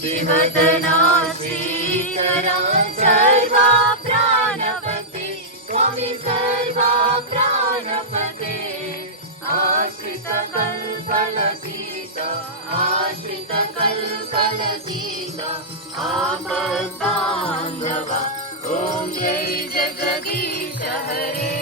शिवदना श्रीकरा सर्वा प्राणपते स्वामी सर्वा प्राणपते आश्रित कल्पलतीत आश्रित कल्पलतीत आपद्बान्धव ॐ जय जगदीश हरे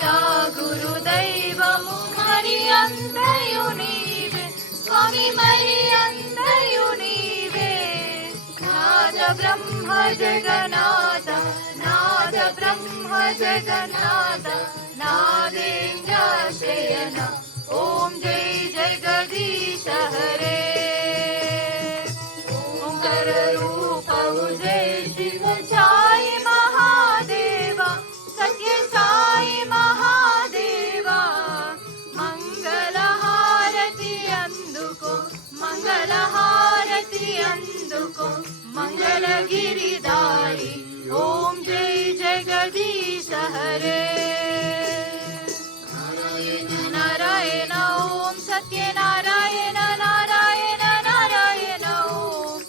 माता गुरुदैवमु मरि अंतयु नीवे स्वामी मरि अंतयु नीवे नाद ब्रह्म जगन्नाथ नाद ब्रह्म जगन्नाथ नादेन्द्र शयन ॐ जय जगदीश हरे ओंकार रूप जय शिव साई महादेवा सत्य साई महादेवा मंगल हारति अंदुको मंगल हारति अंदुको मंगल गिरिधारी ओम जय जगदीश हरे नारायण नारायण ओम सत्य नारायण नारायण नारायण ओम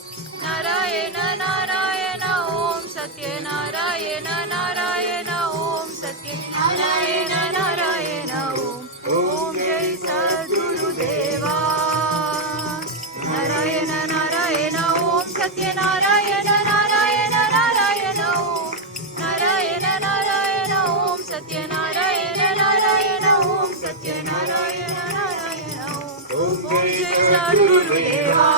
नारायण नारायण ओम सत्य नारायण नारायण ओम सत्य नारायण नारायण ओम जय सद्गुरुदेवा नारायण नारायण ओम सत्य नारायण नारायण नारायण ओम नारायण नारायण ओम सत्य नारायण नारायण ओम सत्य नारायण नारायण ओम जय सद्गुरुदेवा।